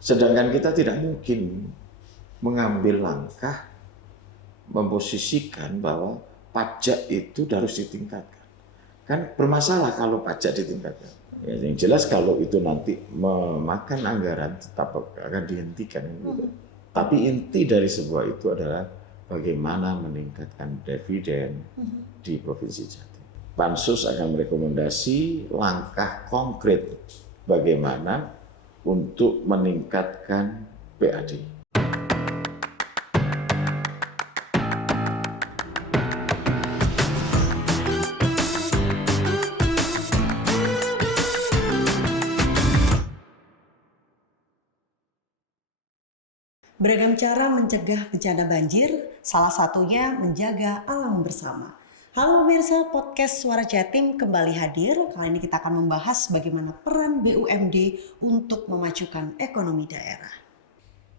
Sedangkan kita tidak mungkin mengambil langkah memposisikan bahwa pajak itu harus ditingkatkan. Kan bermasalah kalau pajak ditingkatkan. Ya, yang jelas kalau itu nanti memakan anggaran tetap akan dihentikan. Tapi inti dari sebuah itu adalah bagaimana meningkatkan dividen di Provinsi Jatim. Pansus akan merekomendasi langkah konkret bagaimana untuk meningkatkan PAD. Beragam cara mencegah bencana banjir, salah satunya menjaga alam bersama. Halo pemirsa, podcast Suara Jatim kembali hadir. Kali ini kita akan membahas bagaimana peran BUMD untuk memajukan ekonomi daerah.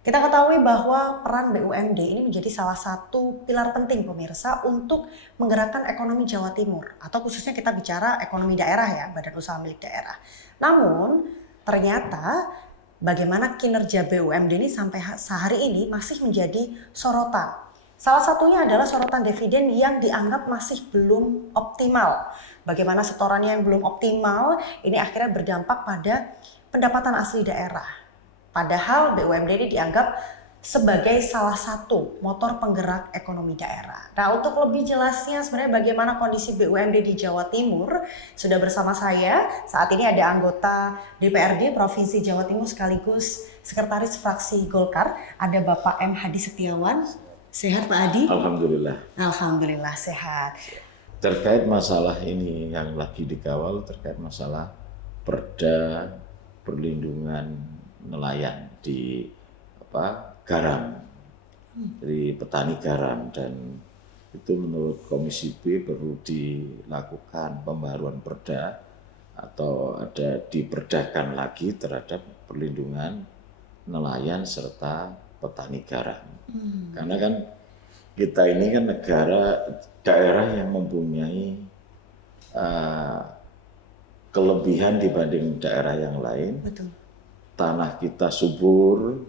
Kita ketahui bahwa peran BUMD ini menjadi salah satu pilar penting pemirsa untuk menggerakkan ekonomi Jawa Timur. Atau khususnya kita bicara ekonomi daerah ya, badan usaha milik daerah. Namun ternyata bagaimana kinerja BUMD ini sampai sehari ini masih menjadi sorotan. Salah satunya adalah sorotan dividen yang dianggap masih belum optimal. Bagaimana setorannya yang belum optimal, ini akhirnya berdampak pada pendapatan asli daerah. Padahal BUMD ini dianggap sebagai salah satu motor penggerak ekonomi daerah. Nah, untuk lebih jelasnya sebenarnya bagaimana kondisi BUMD di Jawa Timur, sudah bersama saya saat ini ada anggota DPRD Provinsi Jawa Timur sekaligus Sekretaris Fraksi Golkar, ada Bapak M. Hadi Setiawan. Sehat Pak Hadi? Alhamdulillah. Alhamdulillah sehat. Terkait masalah ini yang lagi dikawal, terkait masalah perda perlindungan nelayan di garam, dari petani garam, dan itu menurut Komisi B perlu dilakukan pembaruan perda atau ada diperdakan lagi terhadap perlindungan nelayan serta petani garam. Karena kan kita ini kan daerah yang mempunyai kelebihan dibanding daerah yang lain. Betul. Tanah kita subur,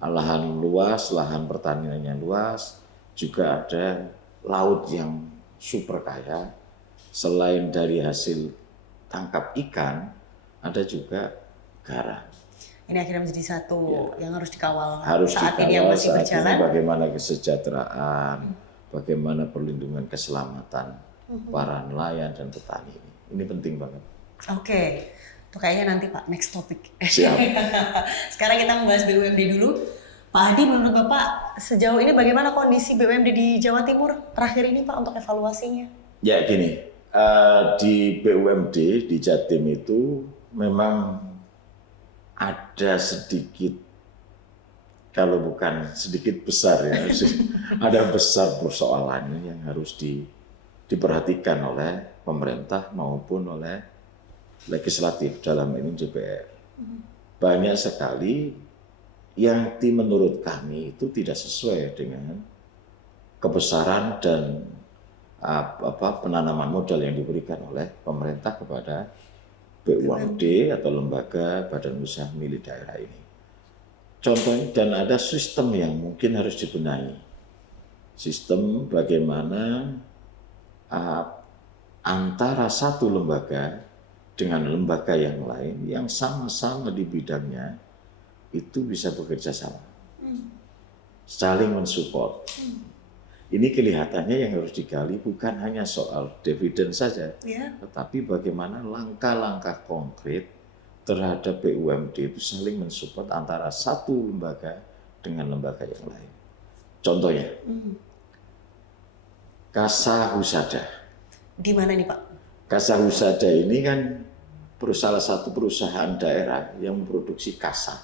lahan luas, lahan pertaniannya luas, juga ada laut yang super kaya. Selain dari hasil tangkap ikan, ada juga garam. Ini akhirnya menjadi satu yang harus dikawal saat ini yang masih berjalan. Bagaimana kesejahteraan, bagaimana perlindungan keselamatan para nelayan dan petani. Ini penting banget. Oke. Itu kayaknya nanti Pak, next topic. Siap. Sekarang kita membahas BUMD dulu. Pak Hadi, menurut Bapak sejauh ini bagaimana kondisi BUMD di Jawa Timur terakhir ini Pak untuk evaluasinya? Ya gini, di BUMD di Jatim itu memang ada sedikit, kalau bukan sedikit besar ya, ada besar persoalannya yang harus diperhatikan oleh pemerintah maupun oleh legislatif, dalam ini DPR. Banyak sekali yang menurut kami itu tidak sesuai dengan kebesaran dan penanaman modal yang diberikan oleh pemerintah kepada BUMD atau lembaga badan usaha milik daerah ini. Contohnya, dan ada sistem yang mungkin harus dibenahi. Sistem bagaimana antara satu lembaga dengan lembaga yang lain yang sama-sama di bidangnya itu bisa bekerja sama, saling mensupport. Ini kelihatannya yang harus digali bukan hanya soal dividen saja, tetapi bagaimana langkah-langkah konkret terhadap BUMD itu saling mensupport antara satu lembaga dengan lembaga yang lain. Contohnya, Kasa Husada. Di mana nih Pak? Kasa Husada ini kan salah satu perusahaan daerah yang memproduksi kasa.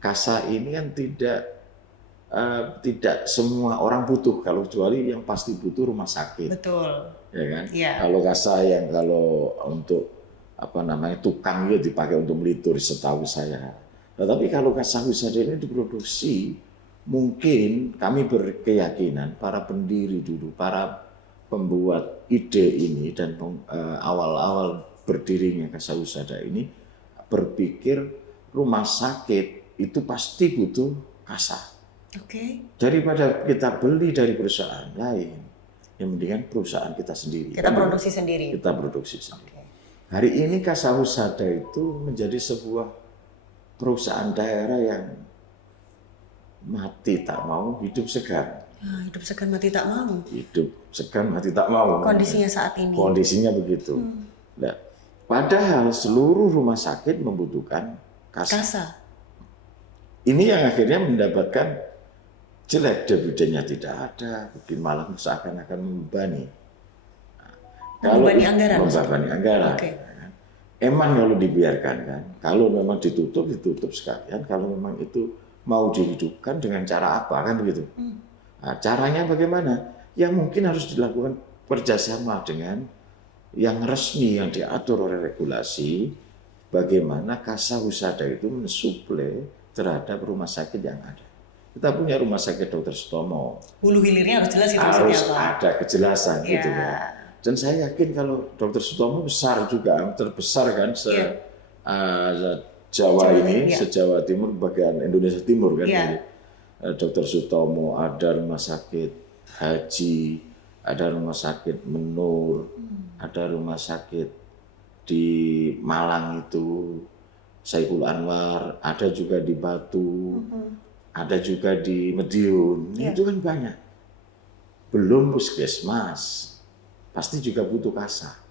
Kasa ini kan tidak semua orang butuh, kalau kecuali yang pasti butuh rumah sakit. Betul. Ya kan? Yeah. Kalau kasa yang kalau untuk tukang ya dipakai untuk melitur setahu saya. Tetapi kalau kasa Husada ini diproduksi, mungkin kami berkeyakinan para pendiri dulu, para pembuat ide ini dan awal-awal berdirinya Kasa Husada ini berpikir rumah sakit itu pasti butuh kasa. Oke. Daripada kita beli dari perusahaan lain, yang mendingan perusahaan kita sendiri. Kita produksi sendiri. Kita produksi sendiri. Oke. Hari ini Kasa Husada itu menjadi sebuah perusahaan daerah yang mati tak mau, hidup segan. Hidup segan mati tak mau. Hidup segan mati tak mau. Kondisinya saat ini. Kondisinya begitu. Nah, padahal seluruh rumah sakit membutuhkan kasa. Ini yang akhirnya mendapatkan jelek, dividennya tidak ada, mungkin malah seakan-akan membebani. Membebani anggaran. Membebani anggaran. Okay. Emang kalau dibiarkan kan, kalau memang ditutup sekalian, kalau memang itu mau dihidupkan dengan cara apa kan begitu. Nah, caranya bagaimana? Yang mungkin harus dilakukan kerjasama dengan yang resmi yang diatur oleh regulasi, bagaimana Kasa Husada itu mensuplai terhadap rumah sakit yang ada. Kita punya rumah sakit Dr. Sutomo. Hulu hilirnya harus jelas itu harus apa. Ada kejelasan gitu kan. Dan saya yakin kalau Dr. Sutomo besar juga, terbesar kan Jawa ini, se-Jawa Timur, bagian Indonesia Timur kan. Dr. Sutomo, ada rumah sakit Haji, ada rumah sakit Menur, ada rumah sakit di Malang itu, Saiful Anwar, ada juga di Batu, ada juga di Madiun, itu kan banyak. Belum puskesmas, pasti juga butuh kasa.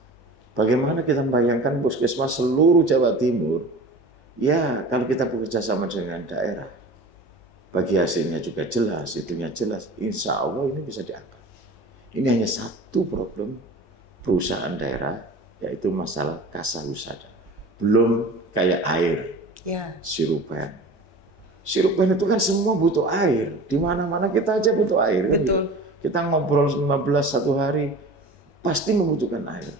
Bagaimana kita membayangkan puskesmas seluruh Jawa Timur, ya kalau kita bekerja sama dengan daerah, bagi hasilnya juga jelas, itunya jelas, insya Allah ini bisa diangkat. Ini hanya satu problem perusahaan daerah, yaitu masalah Kasa Husada. Belum kayak air, sirupen. Sirupen itu kan semua butuh air, di mana-mana kita aja butuh air. Betul. Kan? Kita ngobrol 15 satu hari, pasti membutuhkan air.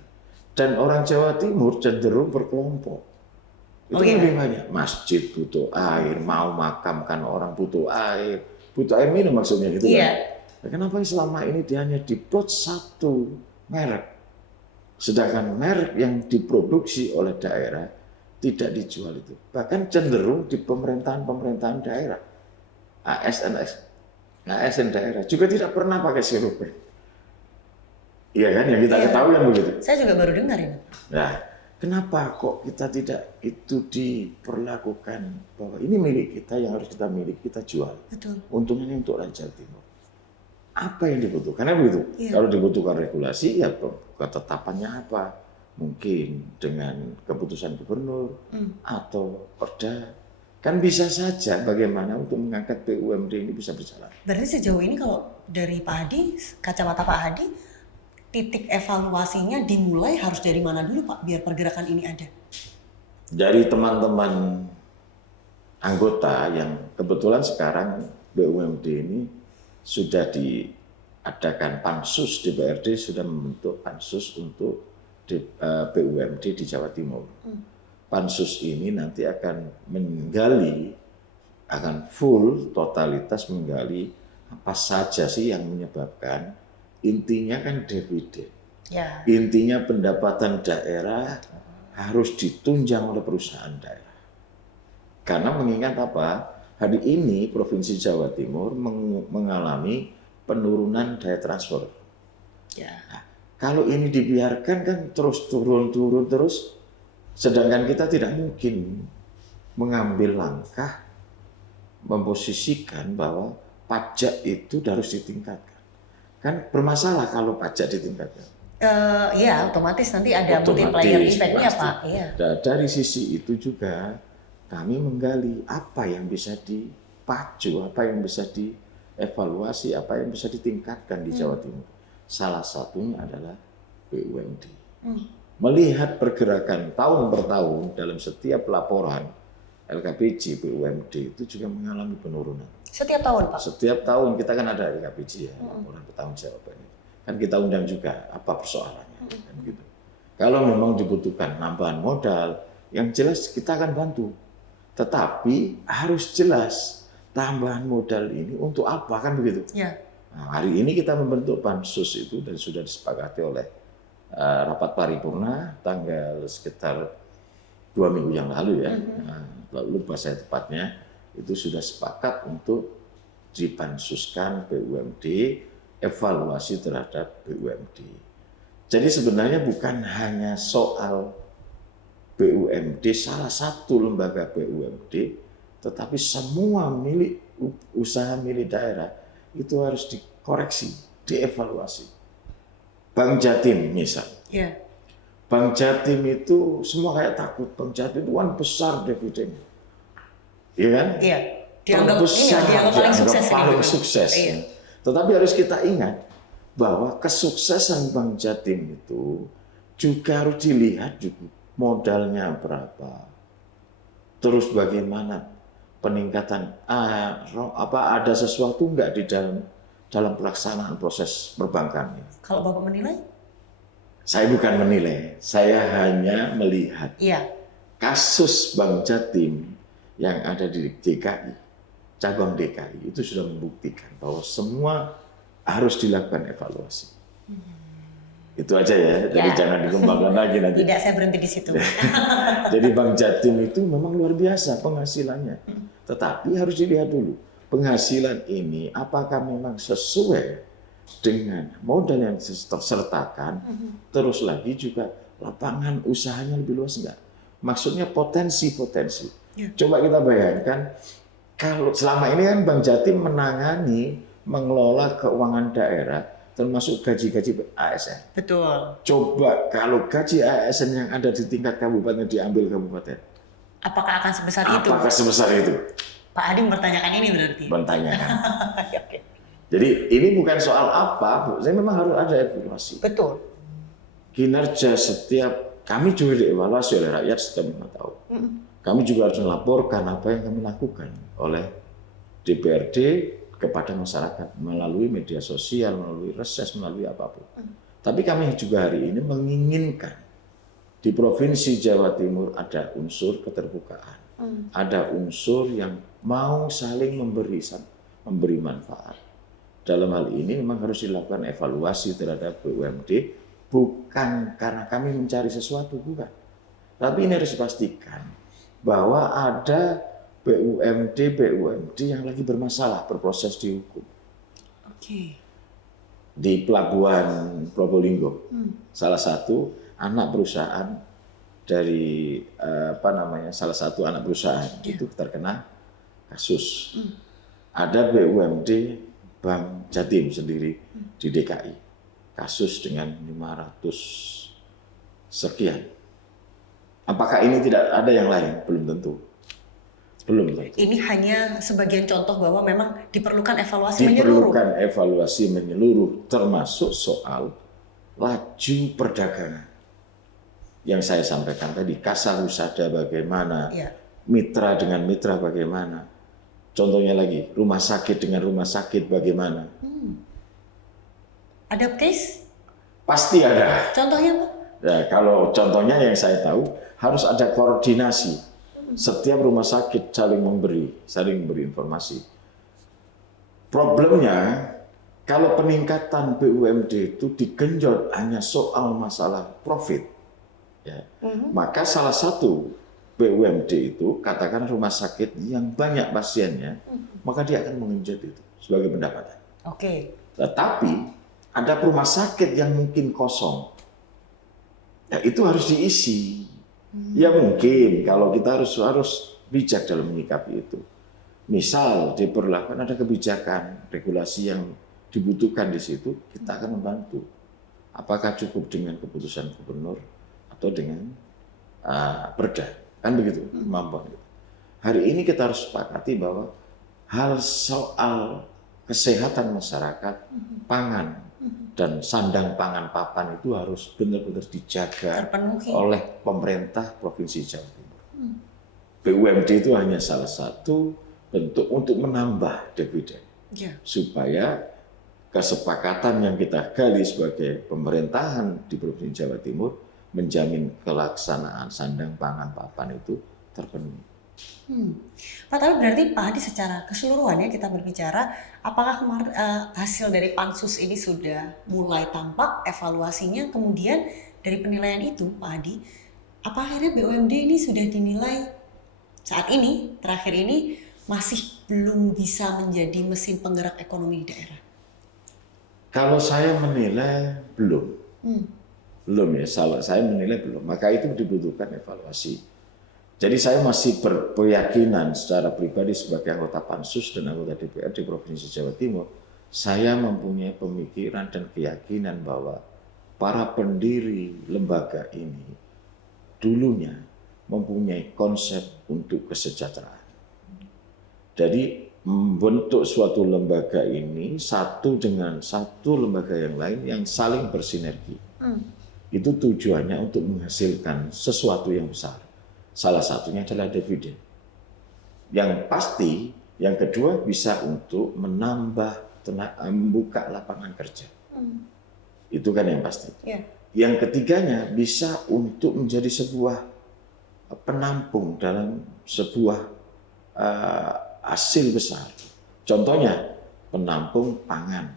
Dan orang Jawa Timur cenderung berkelompok. Itu lebih banyak. Masjid butuh air, mau makamkan orang butuh air. Butuh air minum maksudnya gitu kan. Nah, kenapa selama ini dia hanya diplot satu merek. Sedangkan merek yang diproduksi oleh daerah tidak dijual itu. Bahkan cenderung di pemerintahan daerah. ASN daerah juga tidak pernah pakai sirup. Iya kan, yang kita ketahui kan begitu. Saya juga baru dengar ini. Nah, kenapa kok kita tidak itu diperlakukan bahwa ini milik kita yang harus kita miliki, kita jual. Betul. Untungnya untuk Jawa Timur. Apa yang dibutuhkan? Karena begitu. Kalau dibutuhkan regulasi, ya ketetapannya apa? Mungkin dengan keputusan gubernur atau perda. Kan bisa saja bagaimana untuk mengangkat BUMD ini bisa berjalan. Berarti sejauh ini kalau dari Pak Hadi, kacamata Pak Hadi, titik evaluasinya dimulai harus dari mana dulu Pak, biar pergerakan ini ada? Dari teman-teman anggota yang kebetulan sekarang BUMD ini sudah diadakan pansus, DPRD sudah membentuk pansus untuk BUMD di Jawa Timur. Pansus ini nanti akan menggali, akan full totalitas menggali apa saja sih yang menyebabkan. Intinya kan dividen. Intinya pendapatan daerah harus ditunjang oleh perusahaan daerah. Karena mengingat apa? Hari ini Provinsi Jawa Timur mengalami penurunan daya transfer. Nah, kalau ini dibiarkan kan terus turun terus, sedangkan kita tidak mungkin mengambil langkah memposisikan bahwa pajak itu harus ditingkatkan. Kan bermasalah kalau pajak ditingkatkan. Iya, otomatis nanti ada multiplier effect-nya Pak. Iya. Dari sisi itu juga kami menggali apa yang bisa dipacu, apa yang bisa dievaluasi, apa yang bisa ditingkatkan di Jawa Timur. Salah satunya adalah BUMD. Melihat pergerakan tahun per tahun dalam setiap laporan LKPJ BUMD itu juga mengalami penurunan. Setiap tahun Pak? Setiap tahun kita kan ada LKPJ ya, laporan pertanggungjawaban. Kan kita undang juga apa persoalannya. Kan gitu. Kalau memang dibutuhkan nambahan modal, yang jelas kita akan bantu. Tetapi harus jelas tambahan modal ini untuk apa kan begitu. Nah, hari ini kita membentuk pansus itu dan sudah disepakati oleh rapat paripurna tanggal sekitar 2 minggu yang lalu ya. Lupa saya tepatnya. itu sudah sepakat untuk dipansuskan BUMD, evaluasi terhadap BUMD. Jadi sebenarnya bukan hanya soal BUMD, salah satu lembaga BUMD, tetapi semua usaha milik daerah itu harus dikoreksi, dievaluasi. Bank Jatim misal. Ya. Bank Jatim itu semua kayak takut. Bank Jatim itu kan besar dividennya. Iya kan? Iya. Dianggap paling sukses. Iya. Tetapi harus kita ingat bahwa kesuksesan Bank Jatim itu juga harus dilihat juga modalnya berapa. Terus bagaimana peningkatan ada sesuatu enggak di dalam pelaksanaan proses perbankan ini. Kalau Bapak menilai? Saya bukan menilai, saya hanya melihat kasus Bank Jatim yang ada di DKI, cabang DKI itu sudah membuktikan bahwa semua harus dilakukan evaluasi. Itu aja ya, jadi jangan dikembangkan lagi nanti. Tidak, saya berhenti di situ. Jadi Bank Jatim itu memang luar biasa penghasilannya, tetapi harus dilihat dulu penghasilan ini apakah memang sesuai dengan modal yang disertakan, terus lagi juga lapangan usahanya lebih luas enggak? Maksudnya potensi-potensi. Coba kita bayangkan, kalau selama ini kan Bank Jatim mengelola keuangan daerah, termasuk gaji-gaji ASN. Betul. Coba kalau gaji ASN yang ada di tingkat kabupaten diambil kabupaten. Apakah akan sebesar itu? Apakah sebesar itu? Pak Adi mempertanyakan ini berarti? Bertanyakan. Jadi ini bukan soal apa, saya memang harus ada evaluasi. Betul. Kinerja setiap, kami juga dievaluasi oleh rakyat setiap 5 tahun. Kami juga harus melaporkan apa yang kami lakukan oleh DPRD kepada masyarakat melalui media sosial, melalui reses, melalui apapun. Tapi kami juga hari ini menginginkan di Provinsi Jawa Timur ada unsur keterbukaan, ada unsur yang mau saling memberi manfaat. Dalam hal ini memang harus dilakukan evaluasi terhadap BUMD, bukan karena kami mencari sesuatu, bukan. Tapi ini harus dipastikan bahwa ada BUMD yang lagi bermasalah, berproses di hukum. Di Pelabuhan Probolinggo, salah satu anak perusahaan dari salah satu anak perusahaan itu terkena kasus. Ada BUMD Bank Jatim sendiri di DKI, kasus dengan 500 sekian. Apakah ini tidak ada yang lain? Belum tentu. Belum tentu. Ini hanya sebagian contoh bahwa memang diperlukan evaluasi menyeluruh. Diperlukan evaluasi menyeluruh, termasuk soal laju perdagangan. Yang saya sampaikan tadi, kasarusada bagaimana, mitra dengan mitra bagaimana. Contohnya lagi, rumah sakit dengan rumah sakit bagaimana. Ada case? Pasti ada. Contohnya Pak? Ya, kalau contohnya yang saya tahu, harus ada koordinasi. Setiap rumah sakit saling memberi informasi. Problemnya, kalau peningkatan BUMD itu digenjot hanya soal masalah profit, maka salah satu BUMD itu, katakan rumah sakit yang banyak pasiennya, maka dia akan mengenjot itu sebagai pendapatan. Tetapi ada rumah sakit yang mungkin kosong, ya itu harus diisi. Ya mungkin kalau kita harus bijak dalam menyikapi itu. Misal diperlakukan ada kebijakan regulasi yang dibutuhkan di situ, kita akan membantu. Apakah cukup dengan keputusan gubernur atau dengan perda? Kan begitu kemampuan. Hari ini kita harus sepakati bahwa hal soal kesehatan masyarakat, pangan, dan sandang pangan papan itu harus benar-benar dijaga oleh pemerintah Provinsi Jawa Timur. BUMD itu hanya salah satu bentuk untuk menambah dividen, supaya kesepakatan yang kita gali sebagai pemerintahan di Provinsi Jawa Timur menjamin kelaksanaan sandang pangan papan itu terpenuhi. Pak, tapi berarti Pak Hadi secara keseluruhan ya kita berbicara, apakah kemarin hasil dari pansus ini sudah mulai tampak evaluasinya, kemudian dari penilaian itu Pak Hadi, apa akhirnya BUMD ini sudah dinilai saat ini, terakhir ini masih belum bisa menjadi mesin penggerak ekonomi di daerah? Kalau saya menilai belum. Belum ya, saya menilai belum. Maka itu dibutuhkan evaluasi. Jadi saya masih berkeyakinan secara pribadi sebagai anggota Pansus dan anggota DPR di Provinsi Jawa Timur, saya mempunyai pemikiran dan keyakinan bahwa para pendiri lembaga ini dulunya mempunyai konsep untuk kesejahteraan. Jadi membentuk suatu lembaga ini satu dengan satu lembaga yang lain yang saling bersinergi. Itu tujuannya untuk menghasilkan sesuatu yang besar. Salah satunya adalah dividen. Yang pasti, yang kedua bisa untuk menambah membuka lapangan kerja. Itu kan yang pasti. Yeah. Yang ketiganya bisa untuk menjadi sebuah penampung dalam sebuah hasil besar. Contohnya penampung pangan.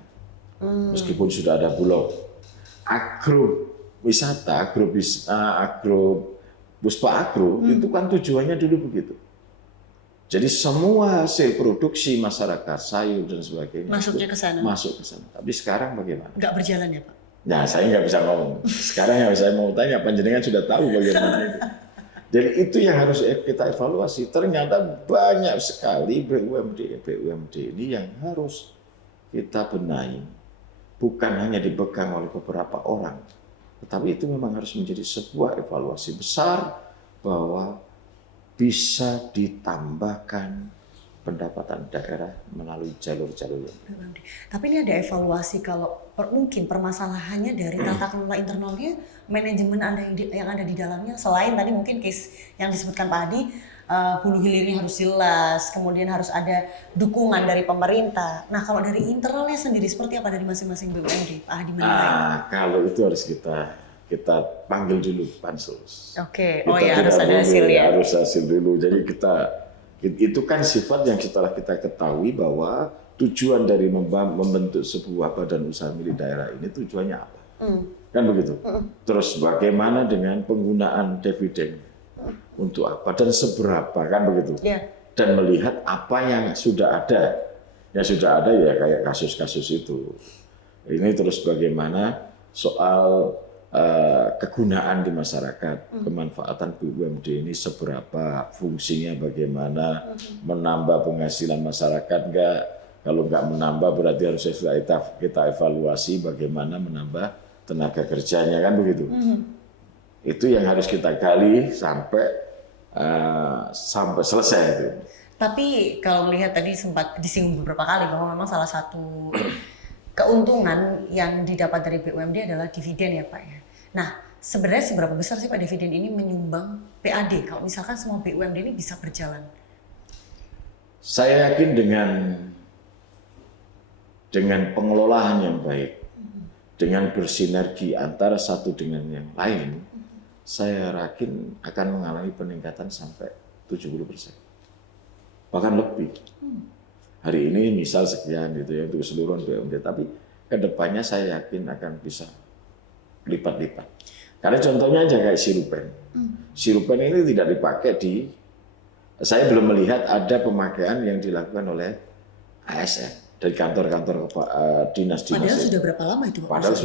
Meskipun sudah ada Bulog. Agrowisata, Puspa Agro itu kan tujuannya dulu begitu. Jadi semua hasil produksi masyarakat, sayur dan sebagainya Masuknya ke sana. Masuk ke sana. Tapi sekarang bagaimana? Nggak berjalan ya Pak? Nah, saya nggak bisa ngomong. Sekarang yang saya mau tanya, panjenengan sudah tahu bagaimana itu. Jadi itu yang harus kita evaluasi. Ternyata banyak sekali BUMD ini yang harus kita benahi. Bukan hanya dipegang oleh beberapa orang, tetapi itu memang harus menjadi sebuah evaluasi besar bahwa bisa ditambahkan pendapatan daerah melalui jalur-jalur. Tapi ini ada evaluasi kalau mungkin permasalahannya dari tata kelola internalnya, manajemen yang ada di dalamnya. Selain tadi mungkin case yang disebutkan Pak Hadi, hulu hilirnya harus jelas, kemudian harus ada dukungan dari pemerintah. Nah kalau dari internalnya sendiri seperti apa dari masing-masing BUMD, Pak Hadi menilai? Kalau itu harus kita panggil dulu Pansus. Oke, oh ya harus ada hasilnya. Harus hasil dulu. Jadi itu kan sifat yang setelah kita ketahui bahwa tujuan dari membentuk sebuah badan usaha milik daerah ini tujuannya apa? Kan begitu. Terus bagaimana dengan penggunaan dividen? Untuk apa dan seberapa, kan begitu? Yeah. Dan melihat apa yang sudah ada. Yang sudah ada ya kayak kasus-kasus itu. Ini terus bagaimana soal kegunaan di masyarakat, kemanfaatan BUMD ini seberapa, fungsinya bagaimana, menambah penghasilan masyarakat enggak? Kalau enggak menambah berarti harus kita evaluasi bagaimana menambah tenaga kerjanya, kan begitu. Itu yang harus kita gali sampai selesai itu. Tapi kalau melihat tadi sempat disinggung beberapa kali bahwa memang salah satu keuntungan yang didapat dari BUMD adalah dividen ya Pak ya. Nah sebenarnya seberapa besar sih Pak dividen ini menyumbang PAD kalau misalkan semua BUMD ini bisa berjalan? Saya yakin dengan pengelolaan yang baik, dengan bersinergi antara satu dengan yang lain, saya yakin akan mengalami peningkatan sampai 70%. Bahkan lebih. Hari ini misal sekian gitu ya untuk keseluruhan BUMD, tapi kedepannya saya yakin akan bisa lipat-lipat. Karena contohnya aja kayak sirupen. Sirupen ini tidak dipakai saya belum melihat ada pemakaian yang dilakukan oleh ASN dari kantor-kantor dinas-dinas. Padahal sudah berapa lama itu Pak? Padahal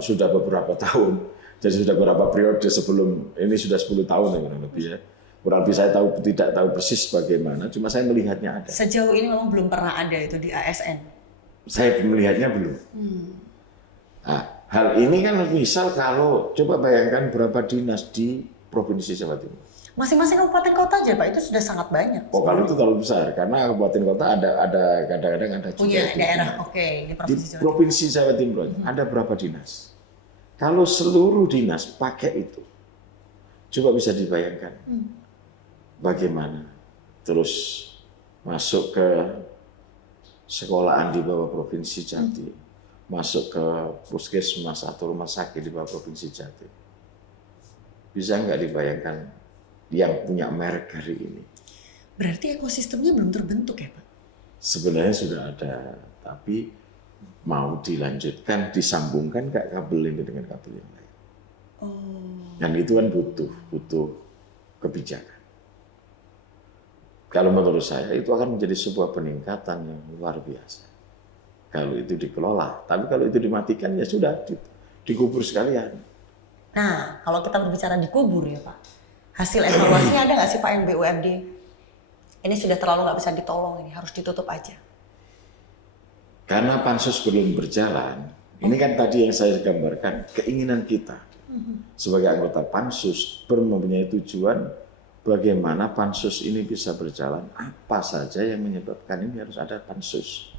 sudah beberapa tahun. Jadi sudah beberapa periode sebelum ini sudah 10 tahun ya kurang lebih ya. Kurang lebih saya tidak tahu persis bagaimana, cuma saya melihatnya ada. Sejauh ini memang belum pernah ada itu di ASN? Saya melihatnya belum. Nah, hal ini kan misal kalau coba bayangkan berapa dinas di Provinsi Jawa Timur. Masing-masing kabupaten kota aja Pak, itu sudah sangat banyak. Oh kalau itu terlalu besar, karena kabupaten kota ada kadang-kadang ada juga. Punya daerah, oke, di Provinsi Jawa Timur ada berapa dinas? Kalau seluruh dinas pakai itu, coba bisa dibayangkan. Bagaimana terus masuk ke sekolahan di bawah Provinsi Jatim, masuk ke puskesmas atau rumah sakit di bawah Provinsi Jatim. Bisa nggak dibayangkan yang punya merek hari ini? Berarti ekosistemnya belum terbentuk ya Pak? Sebenarnya sudah ada, tapi mau dilanjutkan, disambungkan kayak kabel ini dengan kabel yang lain. Dan itu kan butuh kebijakan. Kalau menurut saya itu akan menjadi sebuah peningkatan yang luar biasa. Kalau itu dikelola, tapi kalau itu dimatikan ya sudah dikubur sekalian. Nah, kalau kita berbicara dikubur ya Pak, hasil evaluasinya ada nggak sih Pak yang BUMD? Ini sudah terlalu nggak bisa ditolong, ini harus ditutup aja. Karena pansus belum berjalan, ini kan tadi yang saya gambarkan, keinginan kita sebagai anggota pansus mempunyai tujuan bagaimana pansus ini bisa berjalan, apa saja yang menyebabkan ini harus ada pansus.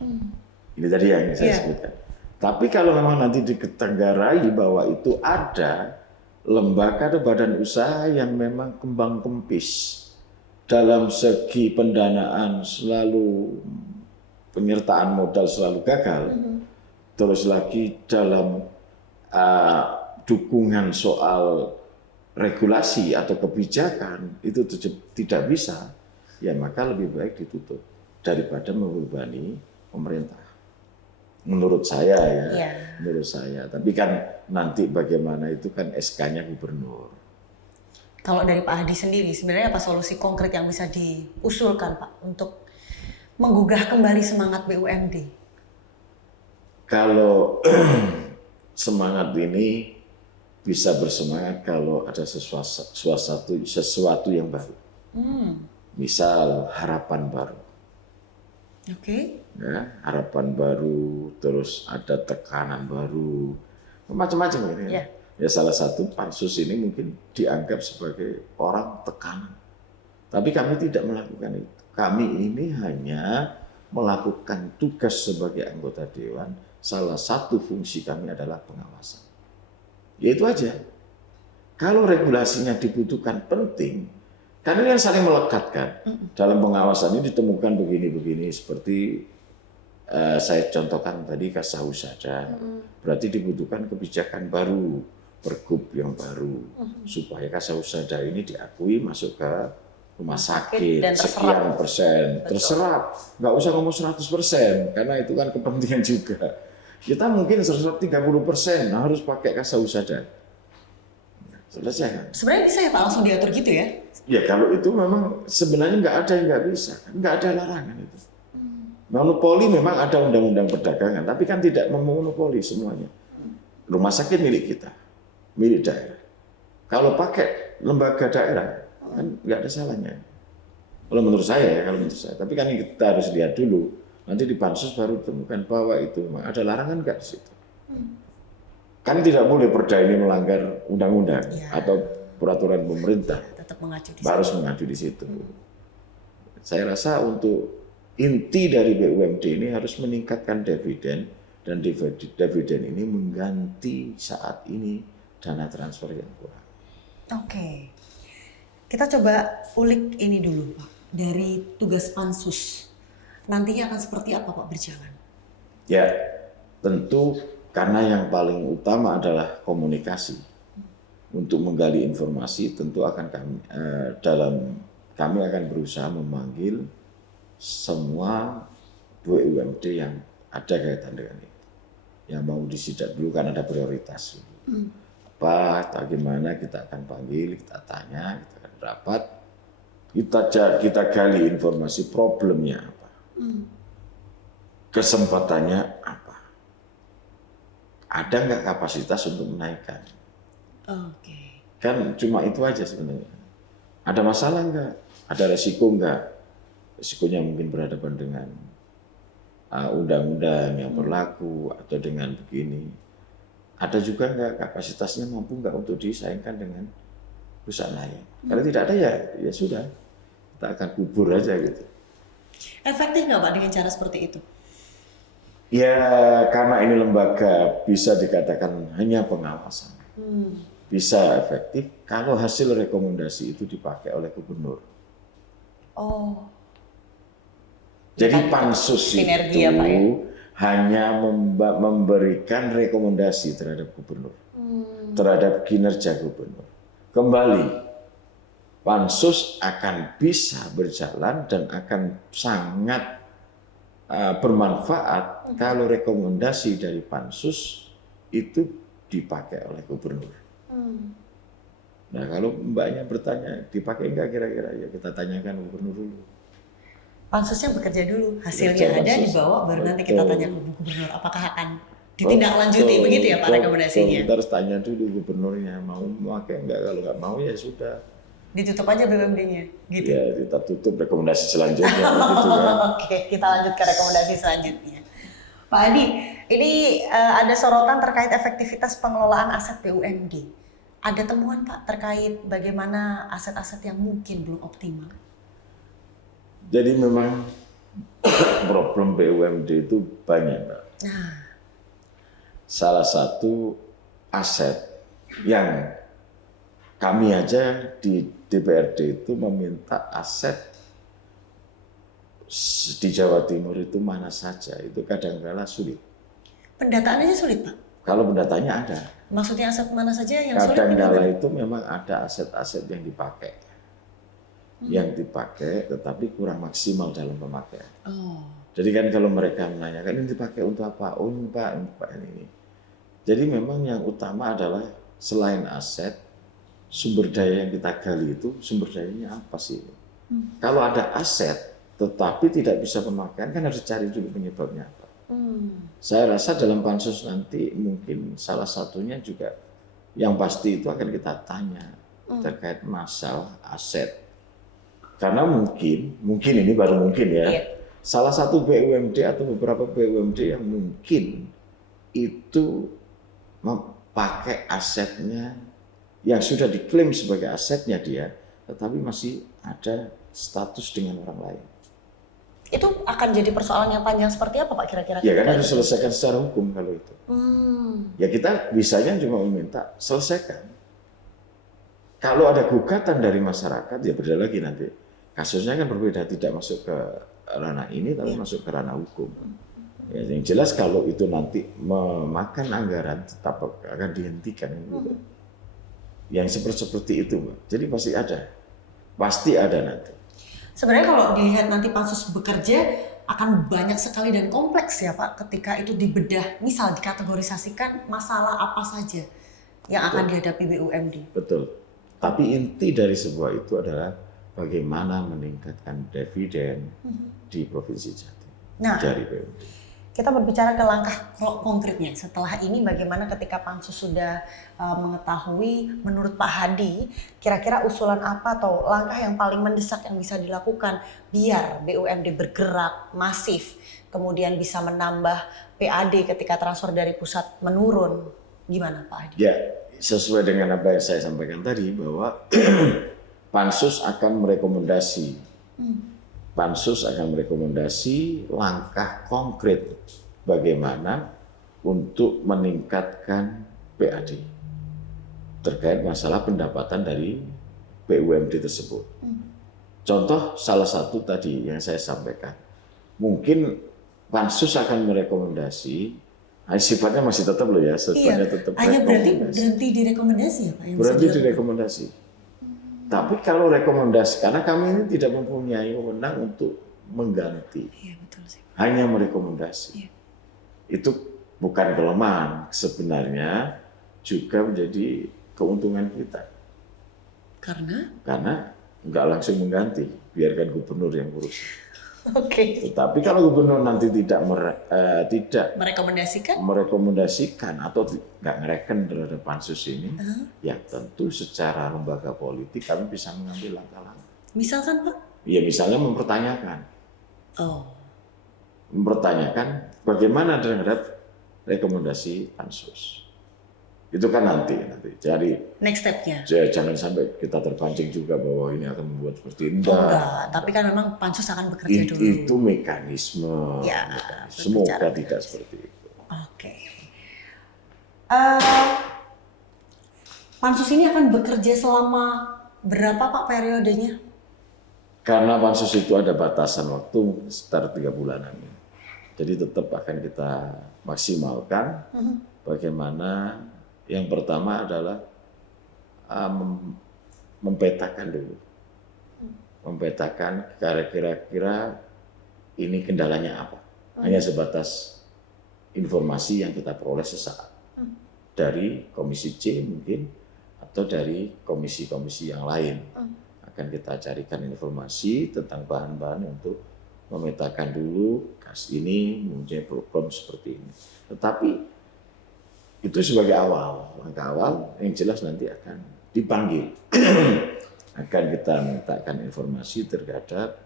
Ini tadi yang saya sebutkan. Tapi kalau memang nanti diketenggarai bahwa itu ada lembaga atau badan usaha yang memang kembang kempis dalam segi pendanaan selalu penyertaan modal selalu gagal, terus lagi dalam dukungan soal regulasi atau kebijakan itu tidak bisa, ya maka lebih baik ditutup daripada membebani pemerintah. Menurut saya ya, menurut saya. Tapi kan nanti bagaimana itu kan SK-nya gubernur. Kalau dari Pak Hadi sendiri, sebenarnya apa solusi konkret yang bisa diusulkan Pak untuk menggugah kembali semangat BUMD? Kalau semangat ini bisa bersemangat kalau ada sesuatu yang baru. Misal harapan baru. Ya, harapan baru, terus ada tekanan baru, macam-macam ini. Ya salah satu pansus ini mungkin dianggap sebagai orang tekanan. Tapi kami tidak melakukan itu. Kami ini hanya melakukan tugas sebagai anggota dewan. Salah satu fungsi kami adalah pengawasan. Ya itu aja. Kalau regulasinya dibutuhkan penting, karena ini yang saling melekatkan. Dalam pengawasan ini ditemukan begini-begini seperti saya contohkan tadi Kasahusada. Berarti dibutuhkan kebijakan baru, pergub yang baru supaya Kasahusada ini diakui masuk ke rumah sakit dan sekian persen. Terserap, nggak usah ngomong 100% karena itu kan kepentingan juga. Kita mungkin 30% harus pakai Kasahusada. Selesai kan? Sebenarnya bisa ya Pak langsung diatur gitu ya? Ya kalau itu memang sebenarnya nggak ada yang nggak bisa, nggak ada larangan itu. Monopoli memang ada undang-undang perdagangan, tapi kan tidak memonopoli semuanya. Rumah sakit milik kita, milik daerah. Kalau pakai lembaga daerah, kan nggak ada salahnya. Kalau menurut saya ya, kalau menurut saya. Tapi kan kita harus lihat dulu. Nanti di pansus baru ditemukan bahwa itu memang ada larangan nggak di situ. Kan tidak boleh perda ini melanggar undang-undang atau peraturan pemerintah. Tetap mengacu di harus mengacu di situ. Saya rasa untuk inti dari BUMD ini harus meningkatkan dividen dan dividen ini mengganti saat ini dana transfer yang kurang. Oke. Kita coba ulik ini dulu Pak. Dari tugas pansus. Nantinya akan seperti apa Pak berjalan? Ya, tentu karena yang paling utama adalah komunikasi. Untuk menggali informasi tentu akan kami akan berusaha memanggil semua BUMD yang ada kaitan dengan itu. Yang mau disidak dulu kan ada prioritas. Bagaimana kita akan panggil, kita tanya, kita akan rapat, kita gali informasi problemnya apa. Kesempatannya apa. Ada nggak kapasitas untuk menaikkan? Kan cuma itu aja sebenarnya. Ada masalah nggak? Ada resiko nggak? Resikonya mungkin berhadapan dengan undang-undang yang berlaku atau dengan begini. Ada juga nggak kapasitasnya mampu nggak untuk disaingkan dengan perusahaan lain? Kalau tidak ada ya sudah, kita akan kubur aja gitu. Efektif nggak Pak dengan cara seperti itu? Ya karena ini lembaga bisa dikatakan hanya pengawasan. Bisa efektif kalau hasil rekomendasi itu dipakai oleh gubernur. Jadi pansus itu ya, Pak, ya? hanya memberikan rekomendasi terhadap gubernur, terhadap kinerja gubernur. Kembali, pansus akan bisa berjalan dan akan sangat bermanfaat kalau rekomendasi dari pansus itu dipakai oleh gubernur. Nah kalau mbaknya bertanya dipakai nggak kira-kira, ya kita tanyakan gubernur dulu. Pansusnya bekerja dulu, hasilnya Bekerja ada pansus. dibawa, baru nanti kita Betul. tanya ke Bu Gubernur apakah akan ditindaklanjuti, Betul, begitu ya Pak betul. rekomendasinya. Kita harus tanya dulu gubernurnya mau pakai enggak, kalau nggak mau ya sudah. Ditutup aja BUMD-nya, gitu. Ya kita tutup rekomendasi selanjutnya begitu kan. Oke, kita lanjut ke rekomendasi selanjutnya. Pak Adi, ini ada sorotan terkait efektivitas pengelolaan aset BUMD. Ada temuan Pak terkait bagaimana aset-aset yang mungkin belum optimal? Jadi memang problem BUMD itu banyak, Mbak. Nah, Salah satu aset yang kami aja di DPRD itu meminta aset di Jawa Timur itu mana saja, itu kadang-kala sulit. pendataan aja sulit Pak. Kalau pendataannya ada, Maksudnya aset mana saja yang sulit? kadang-kala itu memang ada aset-aset yang dipakai, tetapi kurang maksimal dalam pemakaian. Oh, Jadi kan kalau mereka menanyakan ini dipakai untuk apa? Oh ini Pak ini. Jadi memang yang utama adalah selain aset, sumber daya yang kita gali itu sumber dayanya apa sih? Kalau ada aset tetapi tidak bisa pemakaian kan harus cari dulu penyebabnya apa. Saya rasa dalam pansus nanti mungkin salah satunya juga yang pasti itu akan kita tanya terkait masalah aset. Karena mungkin ini baru mungkin ya. iya. Salah satu BUMD atau beberapa BUMD yang mungkin itu memakai asetnya yang sudah diklaim sebagai asetnya dia, tetapi masih ada status dengan orang lain. Itu akan jadi persoalan yang panjang seperti apa Pak kira-kira? Ya kan harus selesaikan secara hukum kalau itu. Ya kita bisanya cuma meminta selesaikan. Kalau ada gugatan dari masyarakat ya beda lagi nanti. Kasusnya kan berbeda, tidak masuk ke ranah ini tapi masuk ke ranah hukum. Ya, yang jelas kalau itu nanti memakan anggaran tetap akan dihentikan. Gitu. Yang seperti itu, Mbak. Jadi pasti ada nanti. Sebenarnya kalau dilihat nanti pansus bekerja akan banyak sekali dan kompleks ya Pak ketika itu dibedah, misal dikategorisasikan masalah apa saja yang akan dihadapi BUMD. Betul. Tapi inti dari sebuah itu adalah bagaimana meningkatkan dividen di Provinsi Jatim Nah, dari BUMD. kita berbicara ke langkah konkretnya. Setelah ini bagaimana ketika pansus sudah mengetahui, menurut Pak Hadi, kira-kira usulan apa atau langkah yang paling mendesak yang bisa dilakukan biar BUMD bergerak masif, kemudian bisa menambah PAD ketika transfer dari pusat menurun. Gimana Pak Hadi? Ya, sesuai dengan apa yang saya sampaikan tadi bahwa Pansus akan merekomendasi langkah konkret bagaimana untuk meningkatkan PAD terkait masalah pendapatan dari BUMD tersebut. Contoh salah satu tadi yang saya sampaikan, mungkin Pansus akan merekomendasi, sifatnya masih tetap loh ya, sifatnya tetap hanya berarti rekomendasi. berhenti di rekomendasi ya Pak? Yang Berarti bisa dilakukan? direkomendasi. Tapi kalau rekomendasi, karena kami ini tidak mempunyai wewenang untuk mengganti, Iya betul sih. hanya merekomendasi. Iya. Itu bukan kelemahan, sebenarnya juga menjadi keuntungan kita. Karena nggak langsung mengganti, biarkan gubernur yang urus. Oke. Tetapi kalau gubernur nanti tidak merekomendasikan atau nggak ngereken terhadap pansus ini, ya tentu secara lembaga politik kami bisa mengambil langkah-langkah. Misalkan Pak? Ya misalnya mempertanyakan bagaimana terhadap rekomendasi pansus. Itu kan nanti. Jadi Next step-nya? jangan sampai kita terpancing juga bahwa ini akan membuat seperti ini. Enggak, tapi kan memang pansus akan bekerja dulu. Itu mekanisme. Ya, Semoga tidak seperti itu. Oke. Pansus ini akan bekerja selama berapa Pak periodenya? Karena pansus itu ada batasan waktu sekitar 3 bulanan. Jadi tetap akan kita maksimalkan. Bagaimana yang pertama adalah mempetakan dulu. Mempetakan kira-kira ini kendalanya apa. Hanya sebatas informasi yang kita peroleh sesaat. Dari Komisi C mungkin, atau dari komisi-komisi yang lain. Akan kita carikan informasi tentang bahan-bahan untuk memetakan dulu kas ini mempunyai problem seperti ini. Tetapi itu sebagai langkah awal yang jelas nanti akan dipanggil. Akan kita mintakan informasi terhadap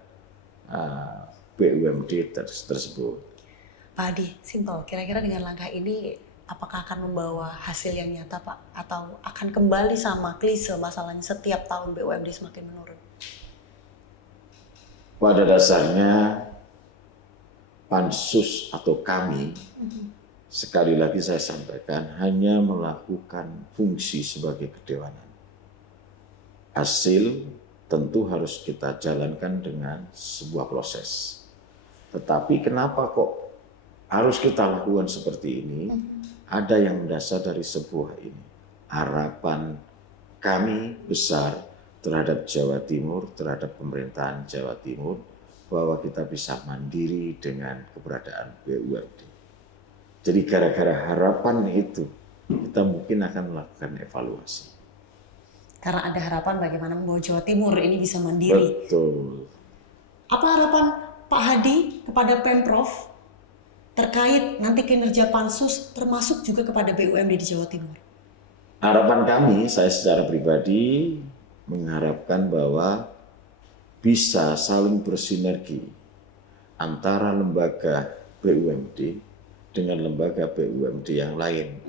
BUMD tersebut. Pak Hadi, simpel. Kira-kira dengan langkah ini apakah akan membawa hasil yang nyata, Pak? Atau akan kembali sama klise masalahnya setiap tahun BUMD semakin menurun? Pada dasarnya pansus atau kami, sekali lagi saya sampaikan, hanya melakukan fungsi sebagai kedewanan. Hasil tentu harus kita jalankan dengan sebuah proses. Tetapi kenapa kok harus kita lakukan seperti ini? Ada yang mendasar dari sebuah ini. Harapan kami besar terhadap Jawa Timur, terhadap pemerintahan Jawa Timur, bahwa kita bisa mandiri dengan keberadaan BUMD. Jadi gara-gara harapan itu, kita mungkin akan melakukan evaluasi. Karena ada harapan bagaimana membawa Jawa Timur ini bisa mandiri. Betul. Apa harapan Pak Hadi kepada Pemprov terkait nanti kinerja pansus termasuk juga kepada BUMD di Jawa Timur? Harapan kami, saya secara pribadi mengharapkan bahwa bisa saling bersinergi antara lembaga BUMD dengan lembaga BUMD yang lain.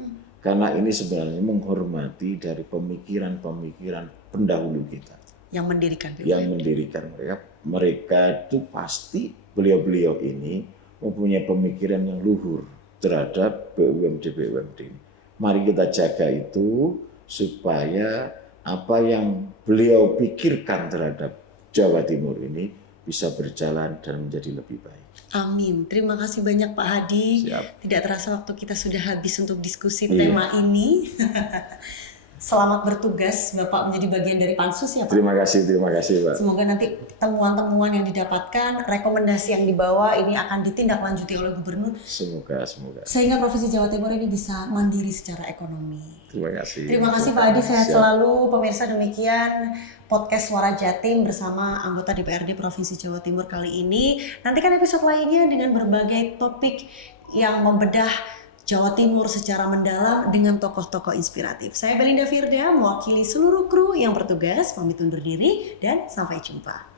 Karena ini sebenarnya menghormati dari pemikiran-pemikiran pendahulu kita. Yang mendirikan BUMD. Yang mendirikan mereka. Mereka itu pasti beliau-beliau ini mempunyai pemikiran yang luhur terhadap BUMD-BUMD. Mari kita jaga itu supaya apa yang beliau pikirkan terhadap Jawa Timur ini bisa berjalan dan menjadi lebih baik. Amin. Terima kasih banyak Pak Hadi. Siap. Tidak terasa waktu kita sudah habis untuk diskusi tema ini. Selamat bertugas Bapak menjadi bagian dari pansus ya Pak. Terima kasih Pak. Semoga nanti temuan-temuan yang didapatkan, rekomendasi yang dibawa ini akan ditindaklanjuti oleh Gubernur. Semoga. Sehingga Provinsi Jawa Timur ini bisa mandiri secara ekonomi. Terima kasih. Terima kasih Pak Hadi, sehat selalu. Pemirsa, demikian podcast Suara Jatim bersama anggota DPRD Provinsi Jawa Timur kali ini. Nantikan episode lainnya dengan berbagai topik yang membedah Jawa Timur secara mendalam dengan tokoh-tokoh inspiratif. Saya Belinda Firda, mewakili seluruh kru yang bertugas, pamit undur diri dan sampai jumpa.